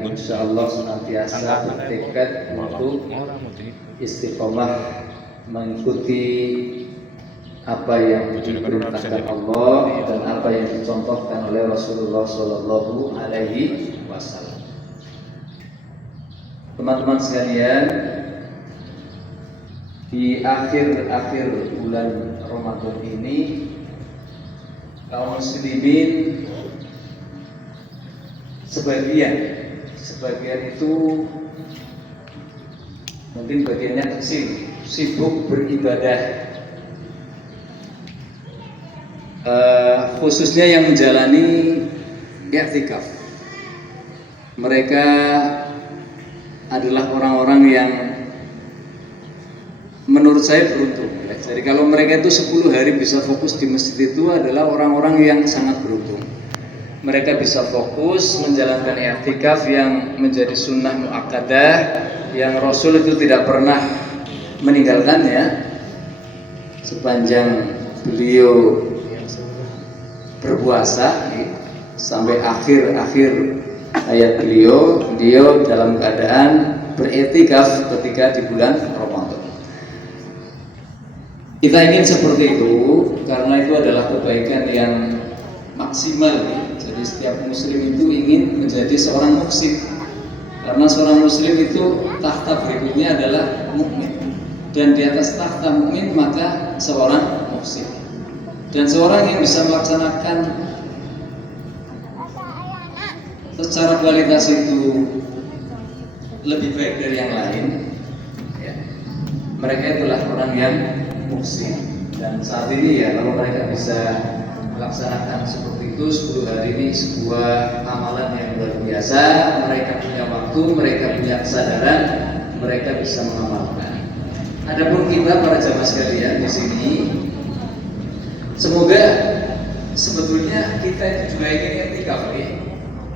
yang insya Allah senantiasa bertekad untuk istiqomah mengikuti apa yang diperintahkan Allah dan apa yang dicontohkan oleh Rasulullah Shallallahu Alaihi Wasallam. Teman-teman sekalian, di akhir-akhir bulan Ramadan ini kaum muslimin sebagian itu mungkin bagiannya kecil, sibuk beribadah, khususnya yang menjalani i'tikaf. Mereka adalah orang-orang yang menurut saya beruntung. Jadi kalau mereka itu 10 hari bisa fokus di masjid itu adalah orang-orang yang sangat beruntung. Mereka bisa fokus menjalankan i'tikaf yang menjadi sunnah muakkadah yang Rasul itu tidak pernah meninggalkannya sepanjang beliau berpuasa sampai akhir hayat beliau dalam keadaan beriktikaf ketika di bulan Ramadan. Kita ingin seperti itu karena itu adalah kebaikan yang maksimal. Jadi setiap muslim itu ingin menjadi seorang muksin. Karena seorang muslim itu tahta berikutnya adalah mukmin. Dan di atas tahta mukmin maka seorang muksin. Dan seorang yang bisa melaksanakan secara kualitas itu lebih baik dari yang lain, ya, mereka itulah orang yang muksin. Dan saat ini ya kalau mereka bisa melaksanakan seperti itu 10 hari ini sebuah amalan yang luar biasa. Mereka punya waktu, mereka punya kesadaran, mereka bisa mengamalkan. Adapun kita para jamaah sekalian di sini, semoga sebetulnya kita itu juga ingin i'tikaf,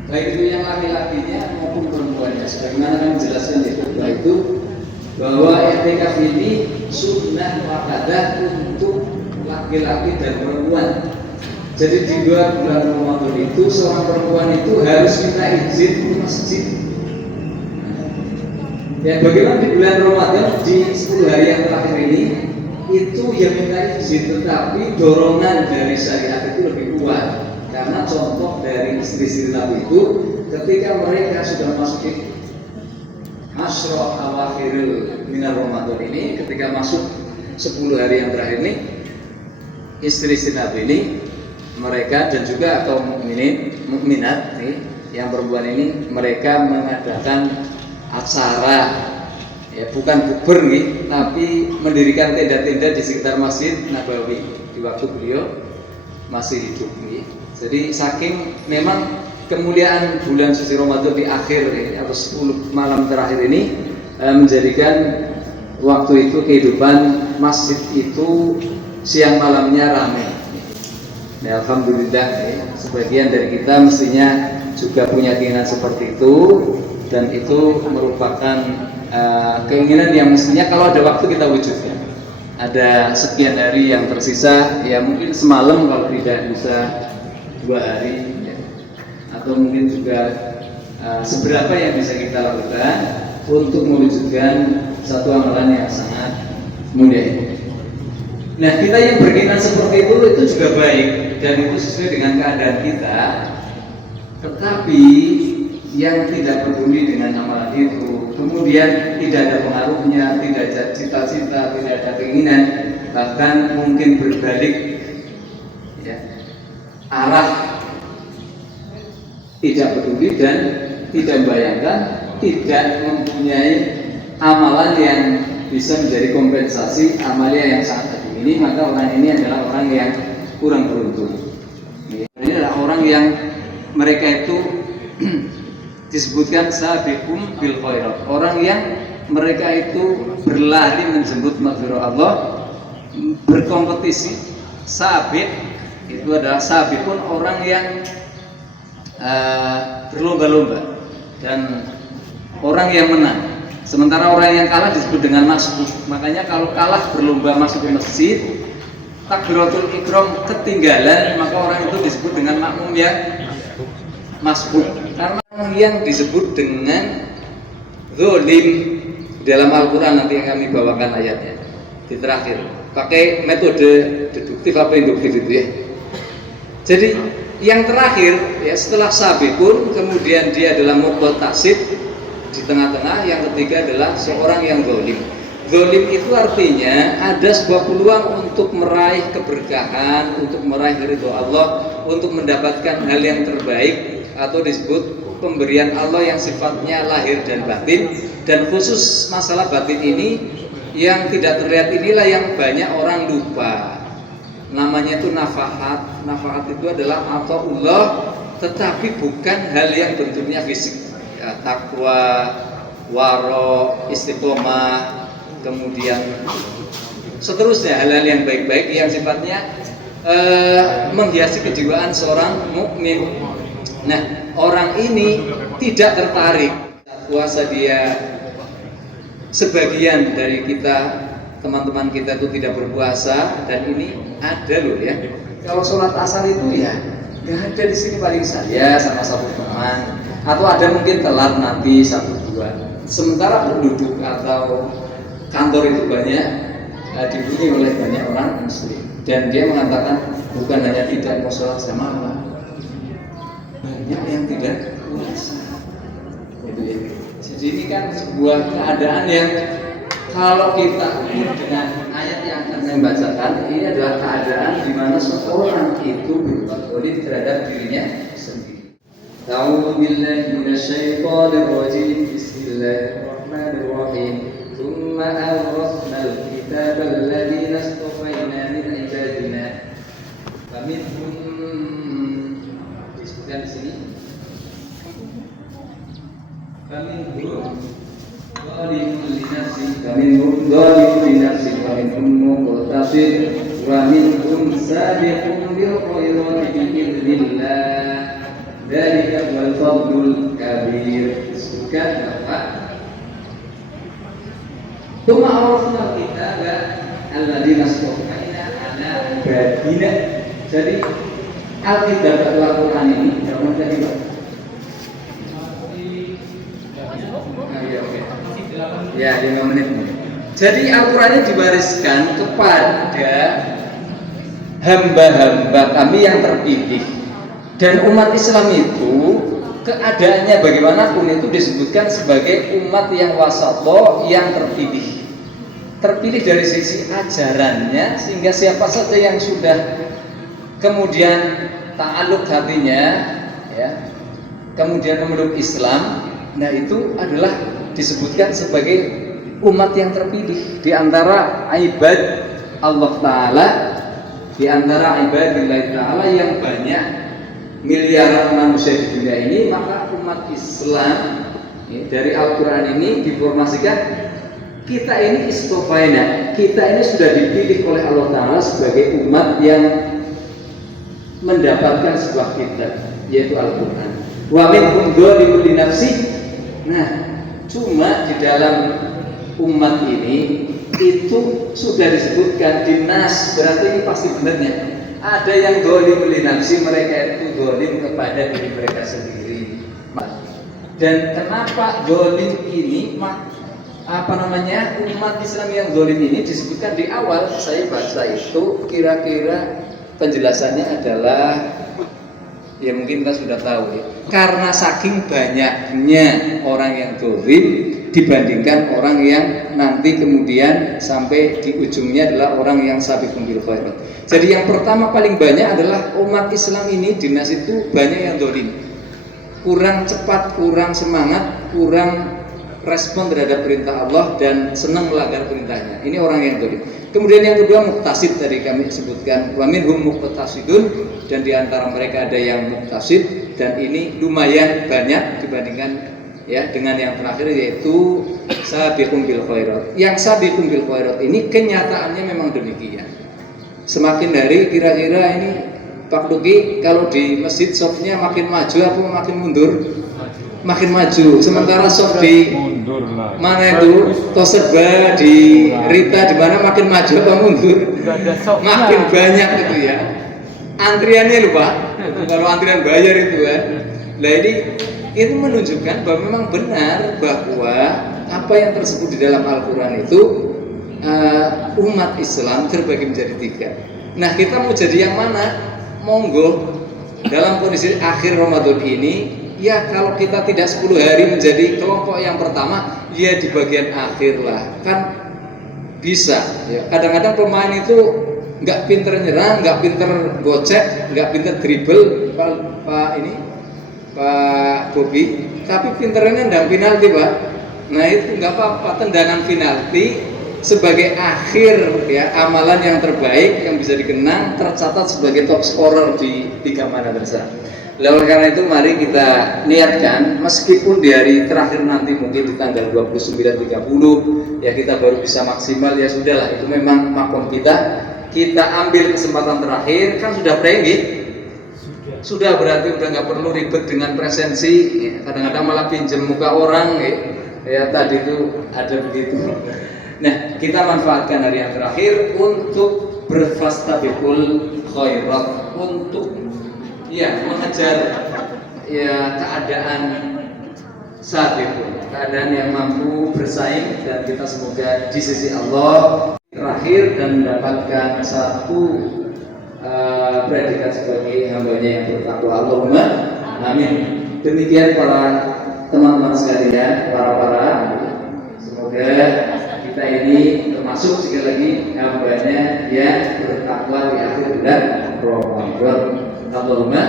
baik itu yang laki-lakinya maupun perempuannya. Sebagaimana kami jelaskan di khutbah itu bahwa i'tikaf ini sunnah muakkadah untuk laki-laki dan perempuan. Jadi di 2 bulan Ramadan itu seorang perempuan itu harus minta izin ke masjid. Ya, bagaimana di bulan Ramadan di 10 hari yang terakhir ini itu yang minta izin, tetapi dorongan dari syariat itu lebih kuat. Karena contoh dari istri-istri Nabi itu ketika mereka sudah masuk Asyra awakhiril minar Ramadan ini, ketika masuk 10 hari yang terakhir ini, istri-istri Nabi ini mereka dan juga kaum mukminat yang perempuan ini mereka mengadakan acara, ya bukan bukber tapi mendirikan tenda-tenda di sekitar Masjid Nabawi di waktu beliau masih hidup Jadi saking memang kemuliaan bulan suci Ramadan di akhir atau 10 malam terakhir ini menjadikan waktu itu kehidupan masjid itu siang malamnya ramai. Ya, alhamdulillah sebagian dari kita mestinya juga punya keinginan seperti itu, dan itu merupakan keinginan yang mestinya kalau ada waktu kita wujudkan. Ada sekian hari yang tersisa, ya mungkin semalam kalau tidak bisa 2 hari, ya. Atau mungkin juga seberapa yang bisa kita lakukan untuk mewujudkan satu amalan yang sangat mulia ini. Nah, kita yang berkeinginan seperti itu juga baik dan itu sesuai dengan keadaan kita. Tetapi yang tidak peduli dengan amalan itu, kemudian tidak ada pengaruhnya, tidak ada cita-cita, tidak ada keinginan, bahkan mungkin berbalik, ya, arah, tidak peduli dan tidak membayangkan, tidak mempunyai amalan yang bisa menjadi kompensasi amalia yang sangat agung ini, maka orang ini adalah orang yang kurang beruntung. Ini adalah orang yang mereka itu disebutkan sabiqum bil khairat, orang yang mereka itu berlari menjemput maghfirah Allah, berkompetisi. Sabiq itu adalah sabiqun, orang yang berlomba-lomba dan orang yang menang. Sementara orang yang kalah disebut dengan masbuk. Makanya kalau kalah berlomba masuk ke masjid, takbiratul ihram ketinggalan, maka orang itu disebut dengan makmum yang masbuk. Karena orang yang disebut dengan zalim dalam Al-Quran, nanti yang kami bawakan ayatnya di terakhir, pakai metode deduktif apa induktif itu ya. Jadi yang terakhir ya, setelah sabiqun kemudian dia adalah muqtasid di tengah-tengah, yang ketiga adalah seorang yang zalim. Zalim itu artinya ada sebuah peluang untuk meraih keberkahan, untuk meraih ridho Allah, untuk mendapatkan hal yang terbaik, atau disebut pemberian Allah yang sifatnya lahir dan batin. Dan khusus masalah batin ini yang tidak terlihat inilah yang banyak orang lupa. Namanya itu nafahat. Nafahat itu adalah ataullah, tetapi bukan hal yang bentuknya fisik ya, takwa, waro, istiqomah, kemudian seterusnya hal-hal yang baik-baik yang sifatnya menghiasi kejiwaan seorang mukmin. Nah, orang ini tidak tertarik. Puasa dia, sebagian dari kita, teman-teman kita itu tidak berpuasa, dan ini ada loh ya. Kalau sholat asar itu ya nggak ada di sini, paling saya sama satu teman, atau ada mungkin telat nanti 1-2. Sementara penduduk atau kantor itu banyak dihuni oleh banyak orang muslim, dan dia mengatakan bukan hanya tidak mau sholat jamaah, banyak yang tidak puasa. Gitu ya. Jadi ini kan sebuah keadaan yang kalau kita ukur dengan ayat yang akan saya bacakan, ini adalah keadaan di mana seorang itu berbuat zalim terhadap dirinya sendiri. A'udzu billahi minasyaitonir rajim. Bismillahirrahmanirrahim. Tsumma awrasnal kitaba alladziina istafaynaa min ibadina. Faminhum, disebutkan di sini. Faminhum zalimun li nafsihi wa minhum muqtasid wa minhum sabiqun bil khairati bi idznillah. Dzalika wal fadlul kabir. Disebutkan bahwa Tsumma awrasnal kitaba alladziina istafaynaa ala ibadina. Jadi Alkitab atau Al-Quran ini dalam tadi Pak. Ya, 5 menit. Jadi Al-Quran ini diwariskan kepada hamba-hamba kami yang terpilih. Dan umat Islam itu keadaannya bagaimanapun itu disebutkan sebagai umat yang wasatho, yang terpilih. Terpilih dari sisi ajarannya, sehingga siapa saja yang sudah kemudian ta'alluq hatinya ya, kemudian memeluk Islam, nah itu adalah disebutkan sebagai umat yang terpilih di antara ibad Allah Ta'ala, di antara ibadillah Ta'ala yang banyak miliaran manusia di dunia ini. Maka umat Islam ya, dari Al-Quran ini diformasikan, kita ini istofaina, kita ini sudah dipilih oleh Allah Ta'ala sebagai umat yang mendapatkan sebuah kitab, yaitu Al-Quran. Wa minhum dzalimun li nafsihi. Nah, cuma di dalam umat ini itu sudah disebutkan dinas, berarti ini pasti benarnya. Ada yang dzalimun li nafsihi, mereka itu zalim kepada diri mereka sendiri. Dan kenapa zalim ini umat Islam yang zalim ini disebutkan di awal saya baca itu, kira-kira penjelasannya adalah ya mungkin kita sudah tahu ya, karena saking banyaknya orang yang zalim dibandingkan orang yang nanti kemudian sampai di ujungnya adalah orang yang sabiqun bil khairat. Jadi yang pertama paling banyak adalah umat Islam ini dinas itu banyak yang zalim, kurang cepat, kurang semangat, kurang respon terhadap perintah Allah dan senang melanggar perintahnya. Ini orang yang zalim. Kemudian yang kedua muqtasid, tadi kami sebutkan wa minhum muqtasidun, dan di antara mereka ada yang muqtasid, dan ini lumayan banyak dibandingkan ya dengan yang terakhir yaitu sabiqun bil khairat. Yang sabiqun bil khairat ini kenyataannya memang demikian. Semakin hari kira-kira ini Pak Duki kalau di masjid softnya makin maju apa makin mundur? Makin maju. Sementara soft di mana itu Toserba di Rita di mana makin maju apa mundur? Makin banyak gitu ya. Antriannya lupa. Kalau antrian bayar itu kan. Nah itu menunjukkan bahwa memang benar bahwa apa yang tersebut di dalam Al-Quran itu umat Islam terbagi menjadi 3. Nah kita mau jadi yang mana? Monggo dalam kondisi akhir Ramadan ini, ya kalau kita tidak 10 hari menjadi kelompok yang pertama, ya di bagian akhir lah, kan bisa. Ya. Kadang-kadang pemain itu nggak pinter nyerang, nggak pinter gocek, nggak pinter dribble, Pak Bobi, tapi pinternya nendang penalti, Pak. Nah itu nggak apa-apa, tendangan penalti sebagai akhir ya amalan yang terbaik yang bisa dikenang, tercatat sebagai top scorer di Liga Madrasah. Lalu karena itu mari kita niatkan, meskipun di hari terakhir nanti mungkin di tanggal 29-30 ya kita baru bisa maksimal, ya sudahlah, itu memang makom kita ambil kesempatan terakhir, kan sudah premi. Sudah berarti udah nggak perlu ribet dengan presensi, ya. Kadang-kadang malah pinjem muka orang, ya tadi itu ada begitu. Nah kita manfaatkan hari yang terakhir untuk berfastabiqul khairat, untuk ya mengejar ya keadaan saat itu, keadaan yang mampu bersaing, dan kita semoga di sisi Allah terakhir dan mendapatkan satu predikat sebagai hambanya yang bertakwa. Allahumma amin. Demikian para teman-teman sekalian, para semoga kita ini termasuk sekali lagi hambanya yang bertakwa di akhir bulan Ramadan. Allahumma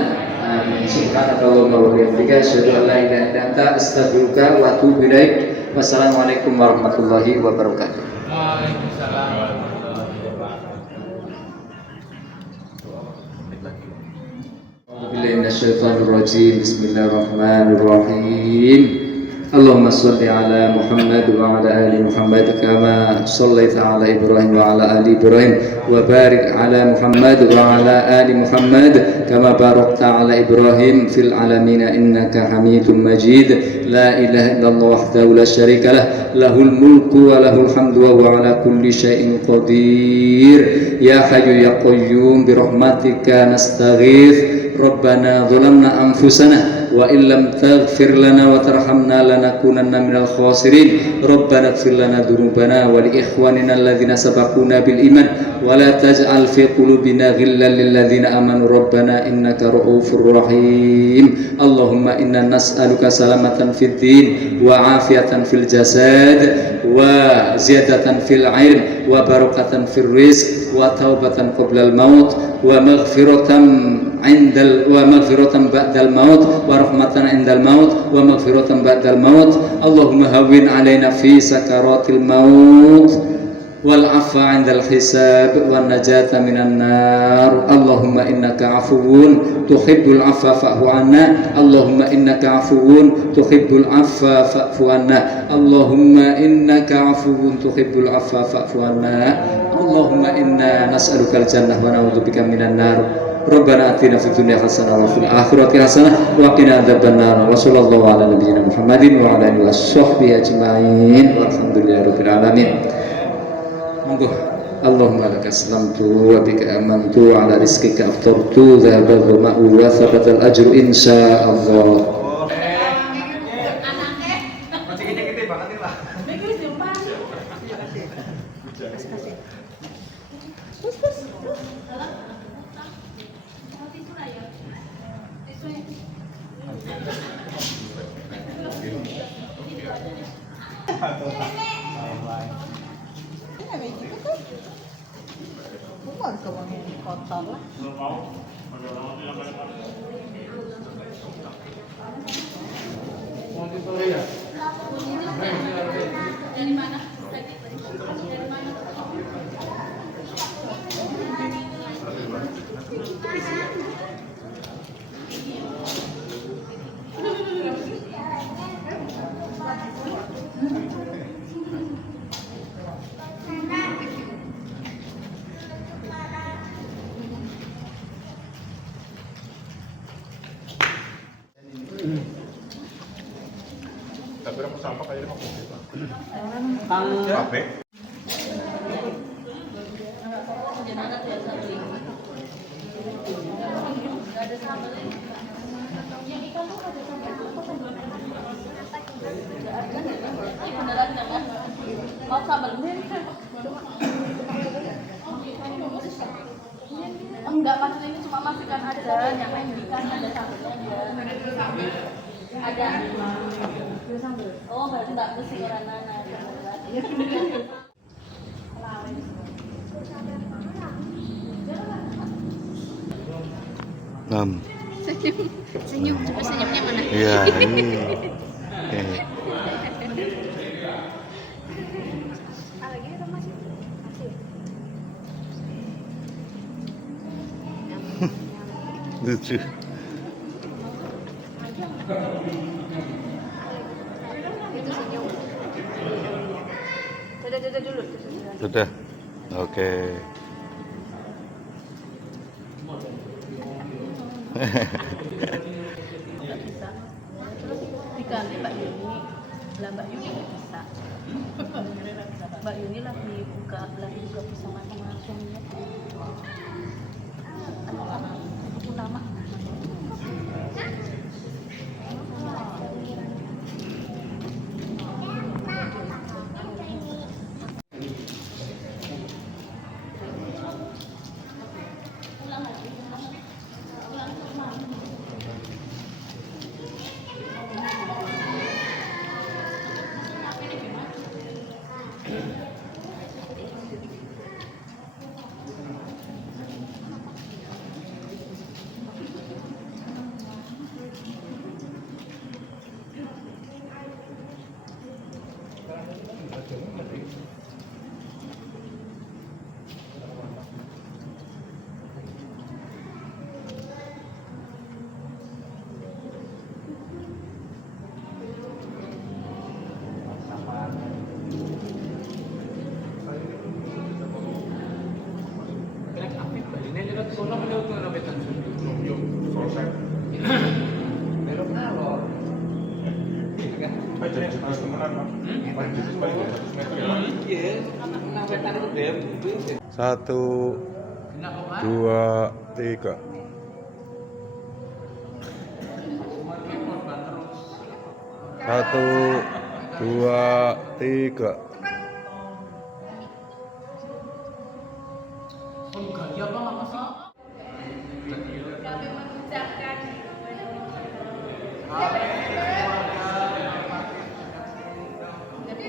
amin. Subhanakallahumma wa bihamdika asyhadu an la ilaha illa anta astaghfiruka wa atubu ilaik. Wassalamualaikum warahmatullahi wabarakatuh. Waalaikumsalam. Bismillahirrahmanirrahim. Bismillahirrahmanirrahim. Allahumma salli ala Muhammad wa ala ali Muhammad kama sallaita ala Ibrahim wa ala ali Ibrahim, wa barik ala Muhammad wa ala ali Muhammad kama barakta ala Ibrahim fil alamin innaka Hamidum Majid. La ilaha illallah wahdahu la syarika lah, lahul mulku wa lahul hamdu wa huwa ala kulli syai'in qadir. Ya hayyu ya qayyum bi rahmatika nastaghits. Rabbana zalamna anfusana wa illam taghfir lana wa tarhamna lanakunanna minal khasirin. Rabbana ighfir lana dzunubana wa li ikhwanina alladhina sabaquna bil iman wa la taj'al fi qulubina ghillan lil ladzina amanu rabbana innaka ra'ufur rahim. Allahumma inna nas'aluka salamatan fid din wa afiyatan fil jasad wa ziyadatan fil ilm wa barakatan fil rizq wa taubatan qabla al maut wa maghfiratan ba'dal maut wa rahmatan indal maut wa maghfiratan ba'dal maut. Allahumma hawwin alaina fi sakaratil maut wal afwa 'indal hisab wan najata minan nar. Allahumma innaka 'afuwun tuhibbul 'afwa fa'fu 'anna. Allahumma innaka 'afuwun tuhibbul 'afwa fa'fu 'anna. Allahumma innaka 'afuwun tuhibbul 'afwa fa'fu 'anna. Allahumma inna nas'alukal jannah wa na'udzubika minan nar. Rabbana atina fid dunya hasanah wa fil akhirati hasanah wa qina adzabannar. Wa sallallahu ala nabiyyina Muhammadin wa ala alihi washabbihi ajmain. Walhamdulillahirabbil alamin. Monggo. Allahumma laka aslamtu wa bika amantu wa ala rizqika aftartu dhahaba dhama'u wa thabatal ajru insyaallah. Kotor lah. Dari mana? Dari mana? Tapi aku sampah kayaknya mau kita. Kang Kafe. ada Mau sambal ini kan? Enggak, maksudnya ini cuma masukkan aja, yang lain ikan ada sambalnya ada. Oh, berarti enggak mesti karena Senyum coba senyumnya mana? Iya, ini. Lagi atau masih? Lucu. Itu senyum. Dadah dulu. Sudah. Oke. Nggak bisa. Terus diganti Mbak Yuni. Lah Mbak Yuni nggak bisa. Mbak Yuni lagi buka bersama sama suaminya. Aku nama. Paling jenis temenan, Pak. Paling jenis paling 100 meter ya. 1, 2, 3. Satu, dua, tiga. Kami mengucapkan Jadi